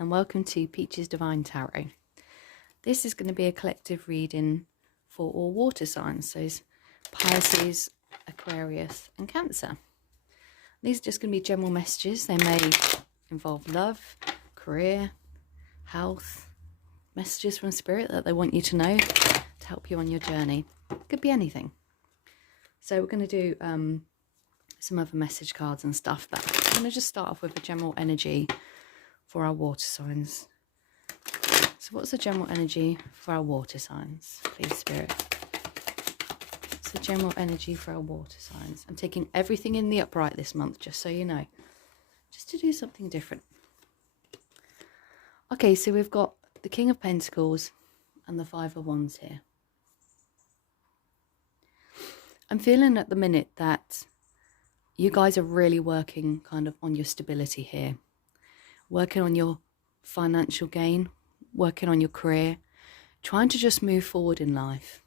and welcome to Peach's Divine Tarot. This is going to be a collective reading for all water signs, so Pisces, Aquarius and Cancer. These are just going to be general messages. They may involve love, career, health, messages from Spirit that they want you to know to help you on your journey. Could be anything. So we're going to do some other message cards and stuff, but I'm going to just start off with a general energy for our water signs. So what's the general energy for our water signs, please, Spirit? What's the general energy for our water signs? I'm taking everything in the upright this month, just so you know, just to do something different. Okay, so we've got the King of Pentacles and the Five of Wands here. I'm feeling at the minute that you guys are really working kind of on your stability here. Working on your financial gain, working on your career, trying to just move forward in life.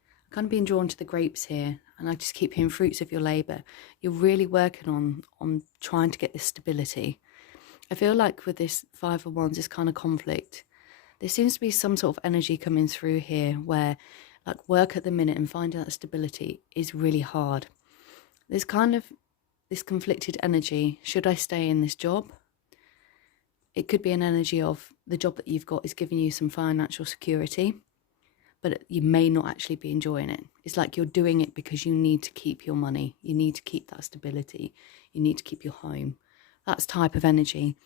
I'm kind of being drawn to the grapes here, and I just keep hearing fruits of your labour. You're really working on trying to get this stability. I feel like with this Five of Wands, this kind of conflict, there seems to be some sort of energy coming through here where like work at the minute and finding that stability is really hard. There's kind of this conflicted energy. Should I stay in this job? It could be an energy of the job that you've got is giving you some financial security, but you may not actually be enjoying it. It's like you're doing it because you need to keep your money. You need to keep that stability. You need to keep your home. That's type of energy.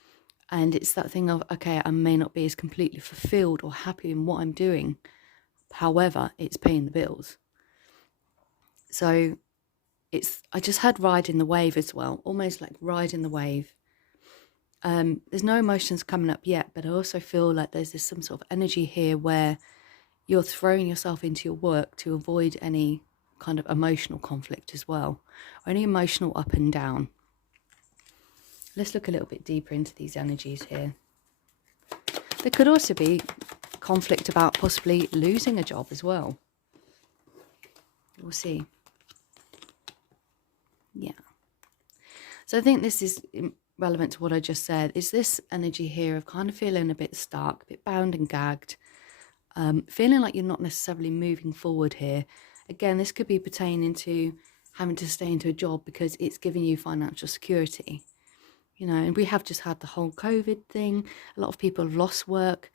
And it's that thing of, okay, I may not be as completely fulfilled or happy in what I'm doing. However, it's paying the bills. So I just had riding the wave as well, almost like riding the wave. There's no emotions coming up yet, but I also feel like there's some sort of energy here where you're throwing yourself into your work to avoid any kind of emotional conflict as well, or any emotional up and down. Let's look a little bit deeper into these energies here. There could also be conflict about possibly losing a job as well. We'll see. Yeah. So I think this is relevant to what I just said. Is this energy here of kind of feeling a bit stuck, a bit bound and gagged, feeling like you're not necessarily moving forward here. Again, this could be pertaining to having to stay into a job because it's giving you financial security. You know, and we have just had the whole COVID thing. A lot of people have lost work.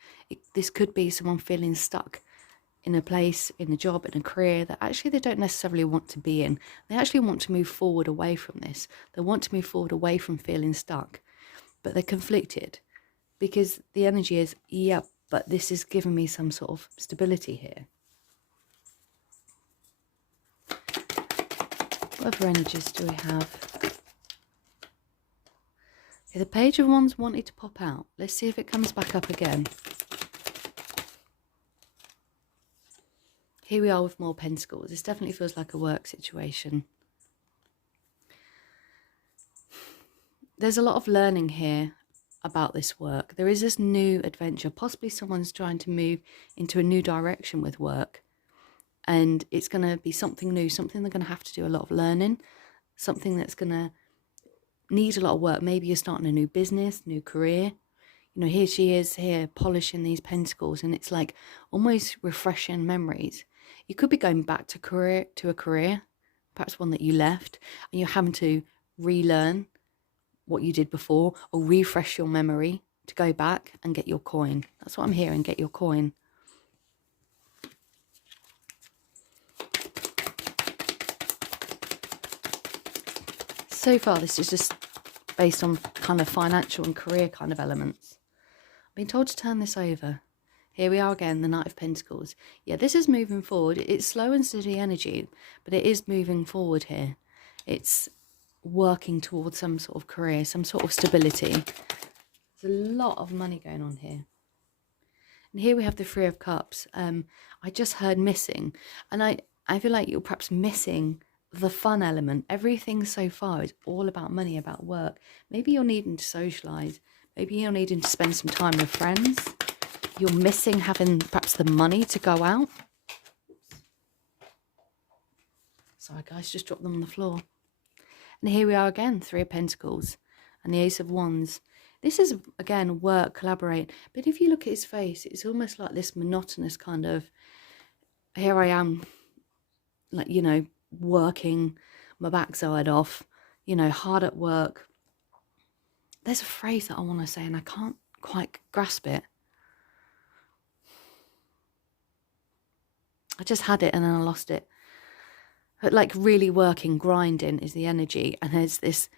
This could be someone feeling stuck in a place, in a job, in a career that actually they don't necessarily want to be in. They actually want to move forward away from this. They want to move forward away from feeling stuck. But they're conflicted because the energy is, yeah, but this is giving me some sort of stability here. What other energies do we have? Okay, the Page of Wands wanted to pop out. Let's see if it comes back up again. Here we are with more Pentacles. This definitely feels like a work situation. There's a lot of learning here about this work. There is this new adventure. Possibly someone's trying to move into a new direction with work. And it's going to be something new, something they're going to have to do a lot of learning. Something that's going to need a lot of work. Maybe you're starting a new business, new career. You know, here she is here polishing these pentacles, and it's like almost refreshing memories. You could be going back to a career, perhaps one that you left, and you're having to relearn what you did before or refresh your memory to go back and get your coin. That's what I'm hearing, get your coin. So far, this is just based on kind of financial and career kind of elements. I've been told to turn this over. Here we are again, the Knight of Pentacles. Yeah, this is moving forward. It's slow and steady energy, but it is moving forward here. It's working towards some sort of career, some sort of stability. There's a lot of money going on here. And here we have the Three of Cups. I just heard missing. And I feel like you're perhaps missing the fun element. Everything so far is all about money, about work. Maybe you're needing to socialise. Maybe you're needing to spend some time with friends. You're missing having perhaps the money to go out. Sorry guys, just dropped them on the floor. And here we are again, Three of Pentacles and the Ace of Wands. This is, again, work, collaborate. But if you look at his face, it's almost like this monotonous kind of, here I am, like, you know, working my backside off, you know, hard at work. There's a phrase that I want to say and I can't quite grasp it. I just had it and then I lost it. But like really working, grinding is the energy. And there's this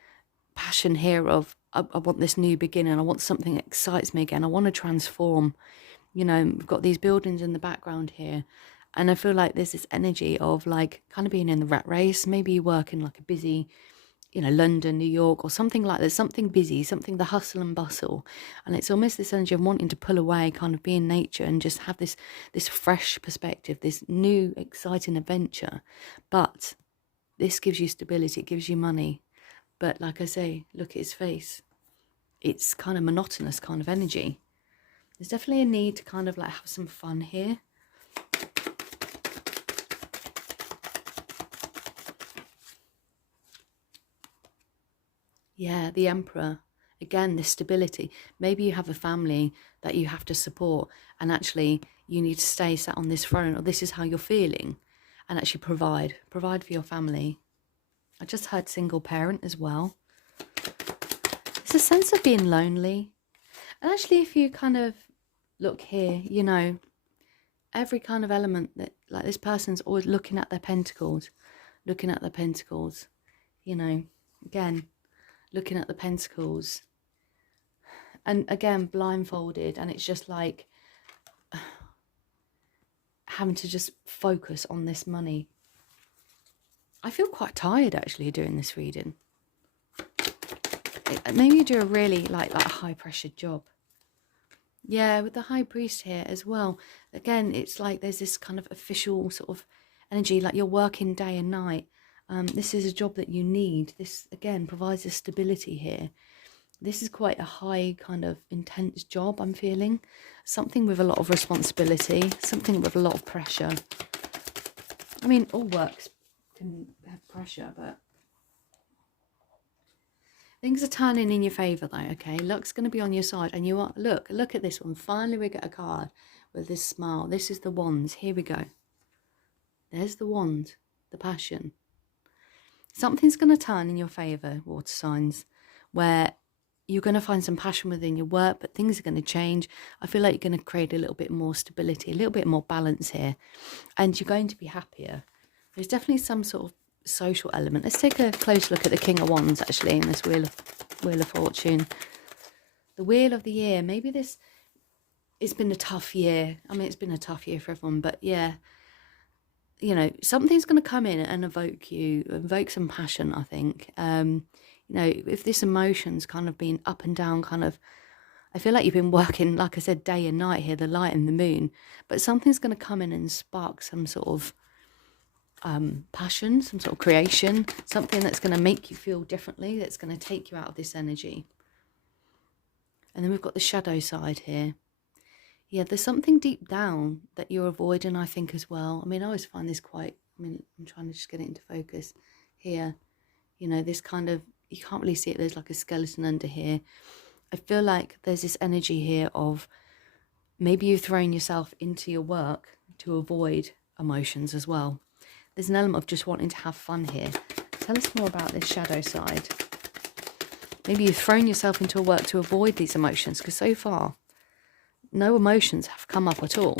passion here of, I want this new beginning. I want something that excites me again. I want to transform. You know, we've got these buildings in the background here. And I feel like there's this energy of like kind of being in the rat race. Maybe you work in like a busy, you know, London, New York, or something like that, something busy, something the hustle and bustle. And it's almost this energy of wanting to pull away, kind of be in nature and just have this fresh perspective, this new, exciting adventure. But this gives you stability, it gives you money. But like I say, look at his face. It's kind of monotonous kind of energy. There's definitely a need to kind of like have some fun here. Yeah, the Emperor. Again, this stability. Maybe you have a family that you have to support and actually you need to stay sat on this throne, or this is how you're feeling, and actually provide for your family. I just heard single parent as well. It's a sense of being lonely. And actually, if you kind of look here, you know, every kind of element that, like, this person's always looking at their pentacles, you know, again, looking at the pentacles. And again, blindfolded, and it's just like having to just focus on this money. I feel quite tired actually doing this reading. Maybe you do a really like a high pressure job. Yeah, with the High Priest here as well. Again, it's like there's this kind of official sort of energy, like you're working day and night. This is a job that you need. This again provides a stability here. This is quite a high kind of intense job I'm feeling. Something with a lot of responsibility, something with a lot of pressure. I mean, all works can have pressure, but things are turning in your favour though, okay? Luck's going to be on your side. And you are, look at this one. Finally we get a card with this smile. This is the Wands. Here we go. There's the Wand, the passion. Something's going to turn in your favour, water signs, where you're going to find some passion within your work, but things are going to change. I feel like you're going to create a little bit more stability, a little bit more balance here, and you're going to be happier. There's definitely some sort of social element. Let's take a close look at the King of Wands, actually, in this Wheel of Fortune. The Wheel of the Year. Maybe it's been a tough year. I mean, it's been a tough year for everyone, but yeah, you know, something's going to come in and evoke some passion, I think. You know, if this emotion's kind of been up and down, kind of, I feel like you've been working, like I said, day and night here, the light and the moon, but something's going to come in and spark some sort of passion, some sort of creation, something that's going to make you feel differently, that's going to take you out of this energy. And then we've got the shadow side here. Yeah, there's something deep down that you're avoiding, I think, as well. I mean, I always find this quite, I mean, I'm trying to just get it into focus here. You know, this kind of, you can't really see it. There's like a skeleton under here. I feel like there's this energy here of maybe you've thrown yourself into your work to avoid emotions as well. There's an element of just wanting to have fun here. Tell us more about this shadow side. Maybe you've thrown yourself into a work to avoid these emotions, because so far, no emotions have come up at all.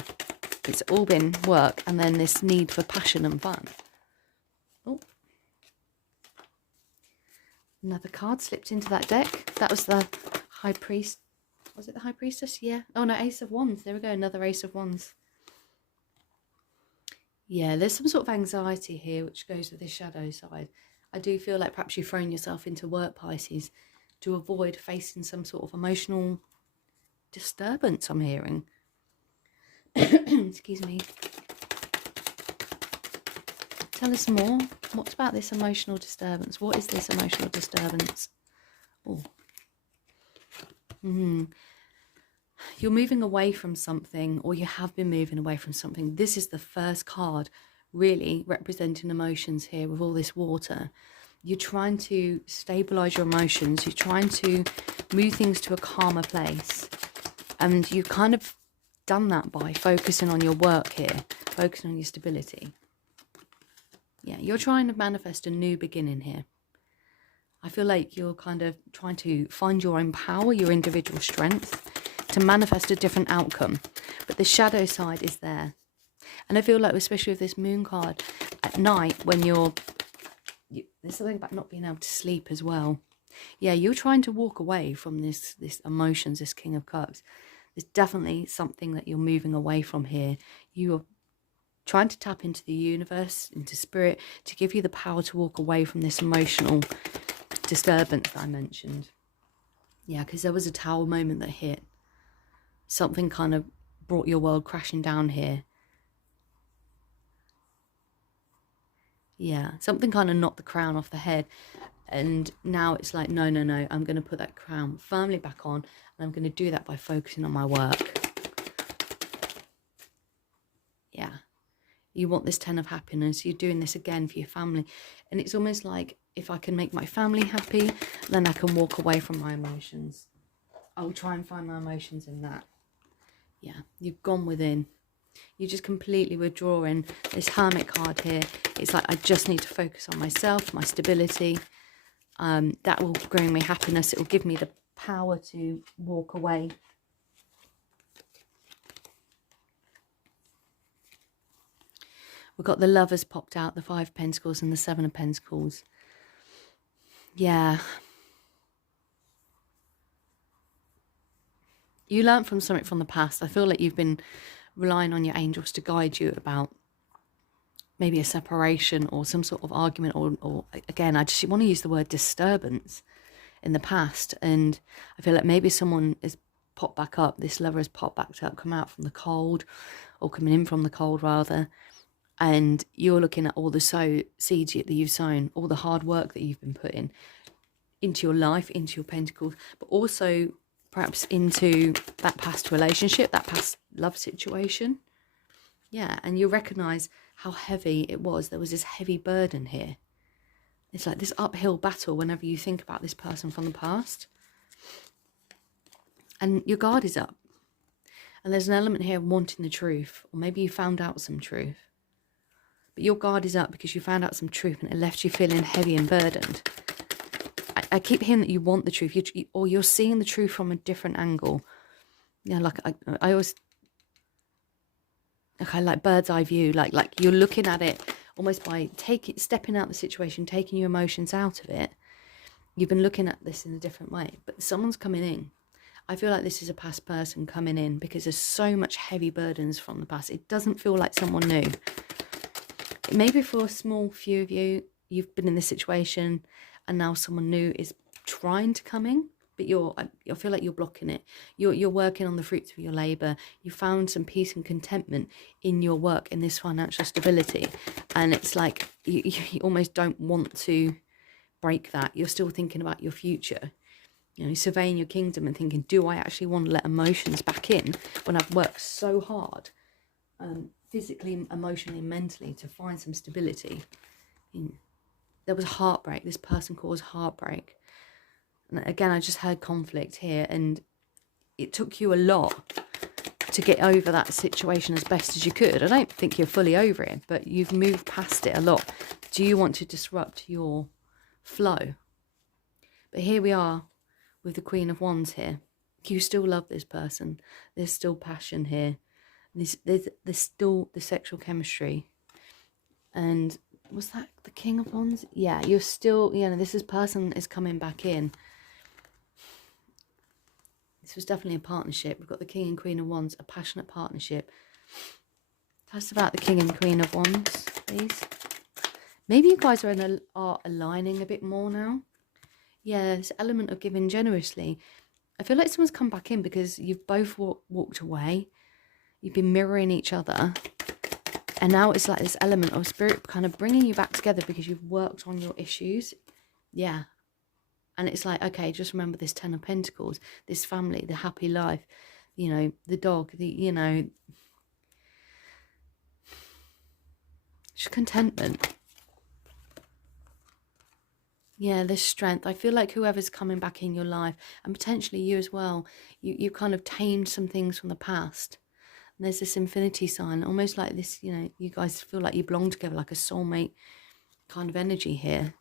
It's all been work and then this need for passion and fun. Oh. Another card slipped into that deck. That was the High Priest. Was it the High Priestess? Yeah. Oh no, Ace of Wands. There we go. Another Ace of Wands. Yeah, there's some sort of anxiety here which goes with this shadow side. I do feel like perhaps you've thrown yourself into work, Pisces, to avoid facing some sort of emotional disturbance, I'm hearing. Excuse me. Tell us more. What's about this emotional disturbance? What is this emotional disturbance? Oh. You're moving away from something, or you have been moving away from something. This is the first card really representing emotions here with all this water. You're trying to stabilize your emotions. You're trying to move things to a calmer place. And you've kind of done that by focusing on your work here, focusing on your stability. Yeah, you're trying to manifest a new beginning here. I feel like you're kind of trying to find your own power, your individual strength, to manifest a different outcome. But the shadow side is there. And I feel like, especially with this moon card, at night when there's something about not being able to sleep as well. Yeah, you're trying to walk away from this emotions, this King of Cups. There's definitely something that you're moving away from here. You're trying to tap into the universe, into spirit, to give you the power to walk away from this emotional disturbance that I mentioned. Yeah, because there was a tower moment that hit. Something kind of brought your world crashing down here. Yeah, something kind of knocked the crown off the head. And now it's like, no, I'm going to put that crown firmly back on. And I'm going to do that by focusing on my work. Yeah. You want this 10 of happiness. You're doing this again for your family. And it's almost like, if I can make my family happy, then I can walk away from my emotions. I will try and find my emotions in that. Yeah, you've gone within. You're just completely withdrawing. This Hermit card here, it's like, I just need to focus on myself, my stability. That will bring me happiness. It will give me the power to walk away. We've got the Lovers popped out, the 5 of Pentacles and the 7 of Pentacles. Yeah. You learned from something from the past. I feel like you've been relying on your angels to guide you about maybe a separation or some sort of argument, or again, I just want to use the word disturbance in the past. And I feel like maybe someone has popped back up. This lover has popped back up, come out from the cold, or coming in from the cold rather. And you're looking at all the seeds that you've sown, all the hard work that you've been putting into your life, into your pentacles, but also perhaps into that past relationship, that past love situation. Yeah, and you recognise how heavy it was. There was this heavy burden here. It's like this uphill battle whenever you think about this person from the past. And your guard is up. And there's an element here of wanting the truth, or maybe you found out some truth. But your guard is up because you found out some truth and it left you feeling heavy and burdened. I keep hearing that you want the truth, or you're seeing the truth from a different angle. Yeah, like I always, okay, like bird's eye view, like you're looking at it almost by stepping out the situation, taking your emotions out of it. You've been looking at this in a different way, but someone's coming in. I feel like this is a past person coming in because there's so much heavy burdens from the past. It doesn't feel like someone new. Maybe for a small few of you, you've been in this situation and now someone new is trying to come in, but I feel like you're blocking it. You're working on the fruits of your labour. You found some peace and contentment in your work, in this financial stability. And it's like you almost don't want to break that. You're still thinking about your future. You know, surveying your kingdom and thinking, do I actually want to let emotions back in when I've worked so hard, physically, emotionally, mentally, to find some stability? There was heartbreak. This person caused heartbreak. And again, I just heard conflict here, and it took you a lot to get over that situation as best as you could. I don't think you're fully over it, but you've moved past it a lot. Do you want to disrupt your flow? But here we are with the Queen of Wands here. You still love this person. There's still passion here. There's still the sexual chemistry. And was that the King of Wands? Yeah, you're still, this person is coming back in. This was definitely a partnership. We've got the King and Queen of Wands, a passionate partnership. Tell us about the King and Queen of Wands, please. Maybe you guys are aligning a bit more now. Yeah, this element of giving generously. I feel like someone's come back in because you've both walked away. You've been mirroring each other. And now it's like this element of spirit kind of bringing you back together because you've worked on your issues. Yeah. And it's like, okay, just remember this 10 of Pentacles, this family, the happy life, the dog, just contentment. Yeah, there's strength. I feel like whoever's coming back in your life, and potentially you as well, you kind of tamed some things from the past. And there's this infinity sign, almost like this, you know, you guys feel like you belong together, like a soulmate kind of energy here.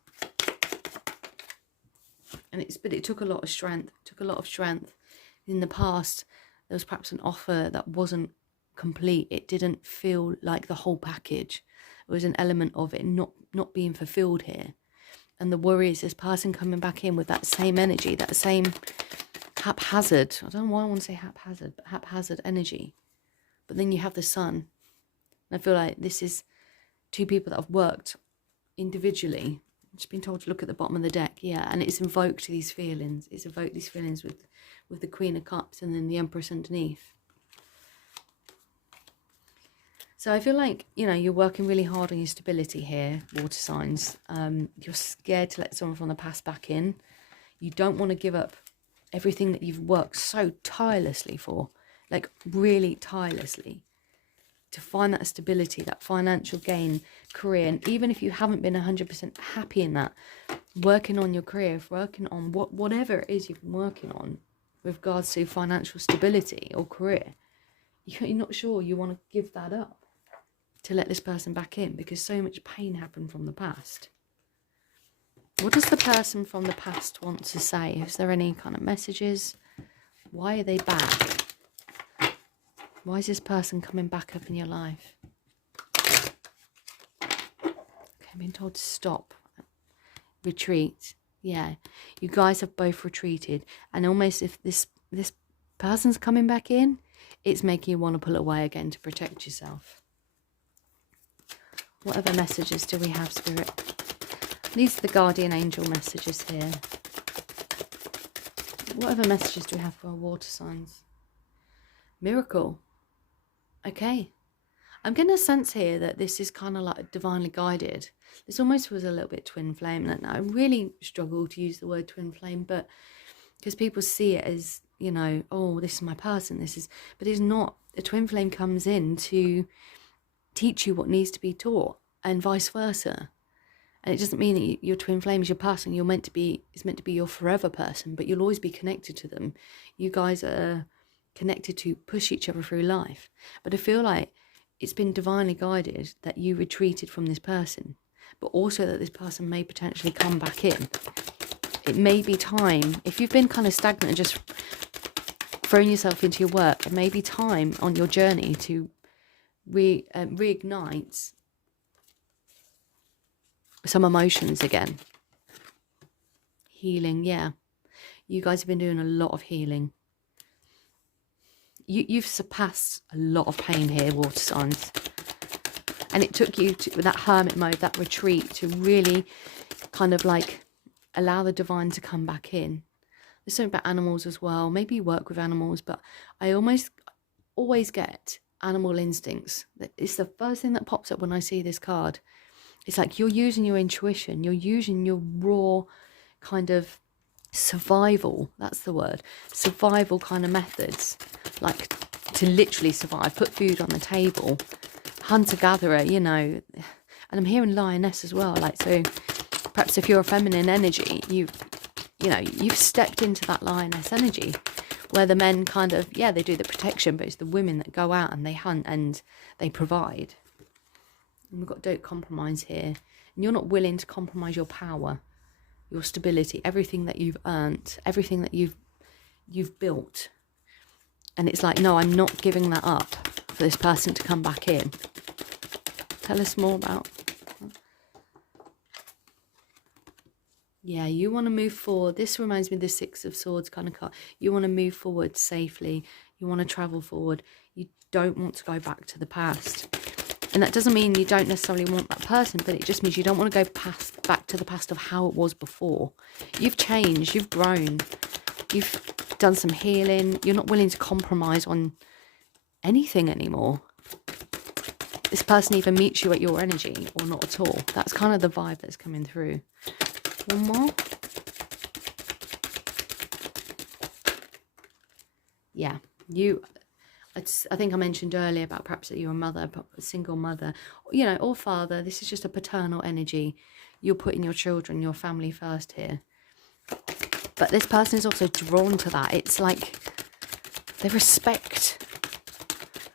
And but it took a lot of strength. It took a lot of strength. In the past, there was perhaps an offer that wasn't complete. It didn't feel like the whole package. It was an element of it not being fulfilled here. And the worry is this person coming back in with that same energy, that same haphazard, I don't know why I want to say haphazard, but haphazard energy. But then you have the sun. And I feel like this is two people that have worked individually. Just been told to look at the bottom of the deck, yeah, and it's invoked these feelings. It's evoked these feelings with the Queen of Cups and then the Empress underneath. So I feel like, you know, you're working really hard on your stability here, water signs. You're scared to let someone from the past back in. You don't want to give up everything that you've worked so tirelessly for, like really tirelessly, to find that stability, that financial gain, career. And even if you haven't been 100% happy in that, working on your career, working on whatever it is you've been working on with regards to financial stability or career, you're not sure you want to give that up to let this person back in, because so much pain happened from the past. What does the person from the past want to say? Is there any kind of messages? Why are they back? Why is this person coming back up in your life? Okay, I'm being told to stop. Retreat. Yeah, you guys have both retreated. And almost if this person's coming back in, it's making you want to pull away again to protect yourself. What other messages do we have, Spirit? These are the guardian angel messages here. What other messages do we have for our water signs? Miracle. Okay. I'm getting a sense here that this is kind of like divinely guided. This almost was a little bit twin flame. And I really struggle to use the word twin flame, but because people see it as, you know, oh, this is my person. But it's not. A twin flame comes in to teach you what needs to be taught, and vice versa. And it doesn't mean that your twin flame is your person. It's meant to be your forever person, but you'll always be connected to them. You guys are connected to push each other through life. But I feel like it's been divinely guided that you retreated from this person, but also that this person may potentially come back in. It may be time, if you've been kind of stagnant and just thrown yourself into your work, it may be time on your journey to reignite some emotions again. Healing, yeah. You guys have been doing a lot of healing. You've surpassed a lot of pain here, water signs. And it took you to that hermit mode, that retreat, to really kind of like allow the divine to come back in. There's something about animals as well. Maybe you work with animals, but I always get animal instincts. It's the first thing that pops up when I see this card. It's like you're using your intuition, you're using your raw kind of survival, that's the word, survival kind of methods, like to literally survive, put food on the table, hunter-gatherer, you know. And I'm hearing lioness as well, like, so perhaps if you're a feminine energy, you've stepped into that lioness energy, where the men kind of, yeah, they do the protection, but it's the women that go out and they hunt and they provide. And we've got don't compromise here. And you're not willing to compromise your power, your stability, everything that you've earned, everything that you've built. And it's like, no, I'm not giving that up for this person to come back in. Tell us more about... Yeah, you want to move forward. This reminds me of the Six of Swords kind of card. You want to move forward safely. You want to travel forward. You don't want to go back to the past. And that doesn't mean you don't necessarily want that person, but it just means you don't want to go back to the past of how it was before. You've changed. You've grown. You've done some healing. You're not willing to compromise on anything anymore. This person either meets you at your energy or not at all. That's kind of the vibe that's coming through. One more. Yeah, I think I mentioned earlier about perhaps that you're a mother, a single mother, you know, or father. This is just a paternal energy. You're putting your children, your family first here. But this person is also drawn to that. It's like they respect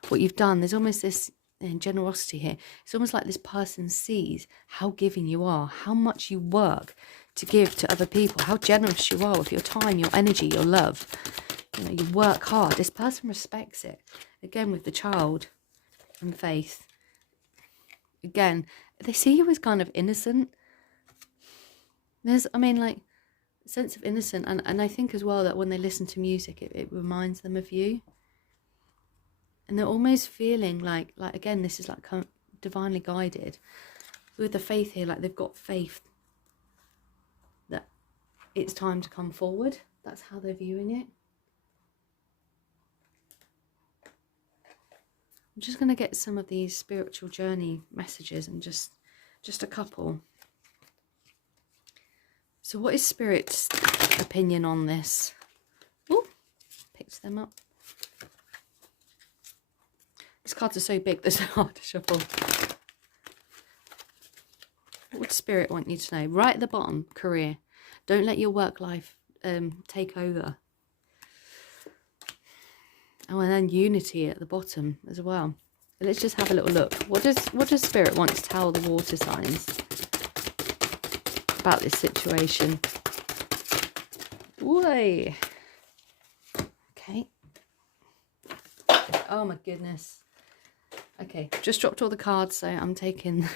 what you've done. There's almost this generosity here. It's almost like this person sees how giving you are, how much you work to give to other people, how generous you are with your time, your energy, your love. You know, you work hard. This person respects it. Again, with the child and faith. Again, they see you as kind of innocent. There's, I mean, like, a sense of innocent. And I think as well that when they listen to music, it reminds them of you. And they're almost feeling like again, this is like divinely guided. With the faith here, like they've got faith that it's time to come forward. That's how they're viewing it. I'm just going to get some of these spiritual journey messages and just a couple. So what is Spirit's opinion on this? Oh, picked them up. These cards are so big, they're so hard to shuffle. What would Spirit want you to know? Right at the bottom, career. Don't let your work life take over. Oh, and then unity at the bottom as well. Let's just have a little look. What does Spirit want to tell the water signs about this situation? Whoa. Okay. Oh my goodness. Okay, just dropped all the cards, so I'm taking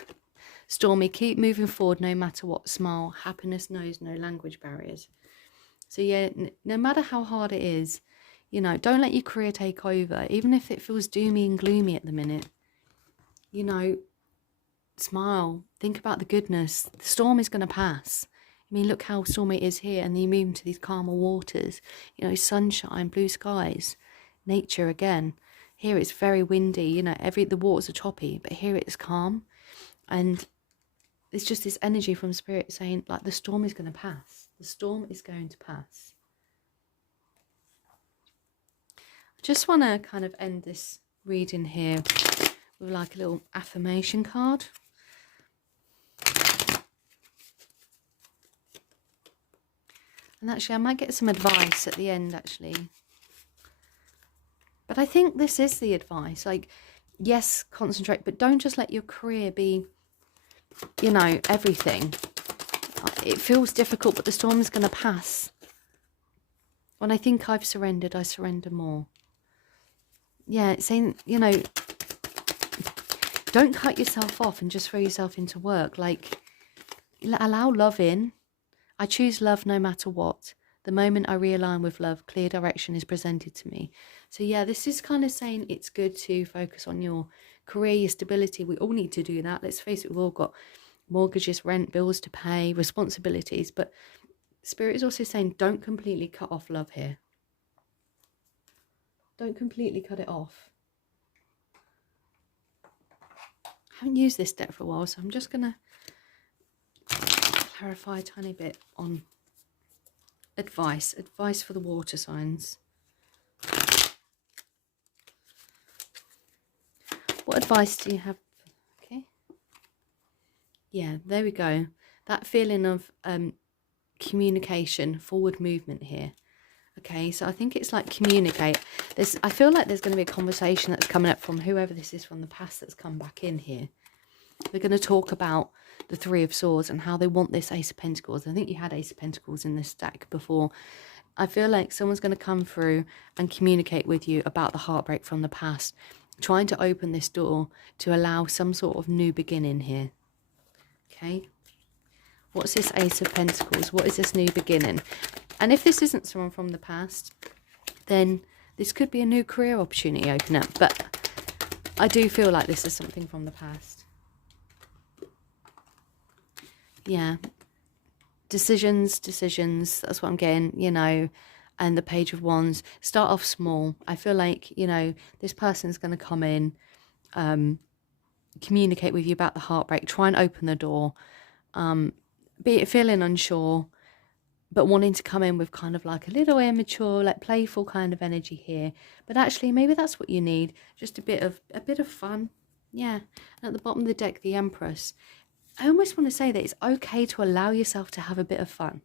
Stormy. Keep moving forward no matter what. Smile. Happiness knows no language barriers. So yeah, no matter how hard it is, you know, don't let your career take over. Even if it feels doomy and gloomy at the minute, you know, smile. Think about the goodness. The storm is going to pass. I mean, look how stormy it is here, and then you move into these calmer waters. You know, sunshine, blue skies, nature again. Here it's very windy. You know, the waters are choppy, but here it's calm, and it's just this energy from Spirit saying, like, the storm is going to pass. The storm is going to pass. I just want to kind of end this reading here with like a little affirmation card. And actually, I might get some advice at the end, actually. But I think this is the advice. Like, yes, concentrate, but don't just let your career be, you know, everything. It feels difficult, but the storm is going to pass. When I think I've surrendered, I surrender more. Yeah, it's saying, you know, don't cut yourself off and just throw yourself into work. Like, allow love in. I choose love no matter what. The moment I realign with love, clear direction is presented to me. So yeah, this is kind of saying it's good to focus on your career, your stability. We all need to do that. Let's face it, we've all got mortgages, rent, bills to pay, responsibilities. But Spirit is also saying don't completely cut off love here. Don't completely cut it off. I haven't used this deck for a while, so I'm just going to clarify a tiny bit on advice for the water signs. What advice do you have? Okay, yeah, there we go. That feeling of communication, forward movement here. Okay, so I think it's like communicate. I feel like there's going to be a conversation that's coming up from whoever this is from the past that's come back in here. They're going to talk about the Three of Swords and how they want this Ace of Pentacles. I think you had Ace of Pentacles in this deck before. I feel like someone's going to come through and communicate with you about the heartbreak from the past, trying to open this door to allow some sort of new beginning here. Okay, what's this Ace of Pentacles? What is this new beginning? And if this isn't someone from the past, then this could be a new career opportunity open up. But I do feel like this is something from the past. Yeah. Decisions. That's what I'm getting, you know. And the Page of Wands. Start off small. I feel like, you know, this person's going to come in, communicate with you about the heartbreak. Try and open the door. Be it feeling unsure. but wanting to come in with kind of like a little immature, like playful kind of energy here. But actually, maybe that's what you need, just a bit of fun. Yeah. And at the bottom of the deck, the Empress. I almost want to say that it's okay to allow yourself to have a bit of fun.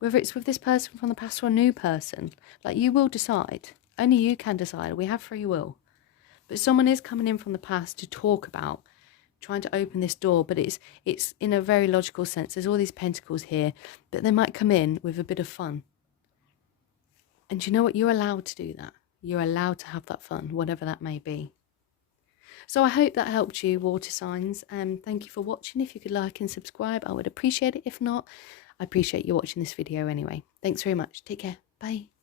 Whether it's with this person from the past or a new person, like, you will decide. Only you can decide. We have free will. But someone is coming in from the past to talk about trying to open this door, but it's in a very logical sense. There's all these pentacles here, but they might come in with a bit of fun. And you know what? You're allowed to do that. You're allowed to have that fun, whatever that may be. So I hope that helped you, water signs. Thank you for watching. If you could like and subscribe, I would appreciate it. If not, I appreciate you watching this video anyway. Thanks very much. Take care. Bye.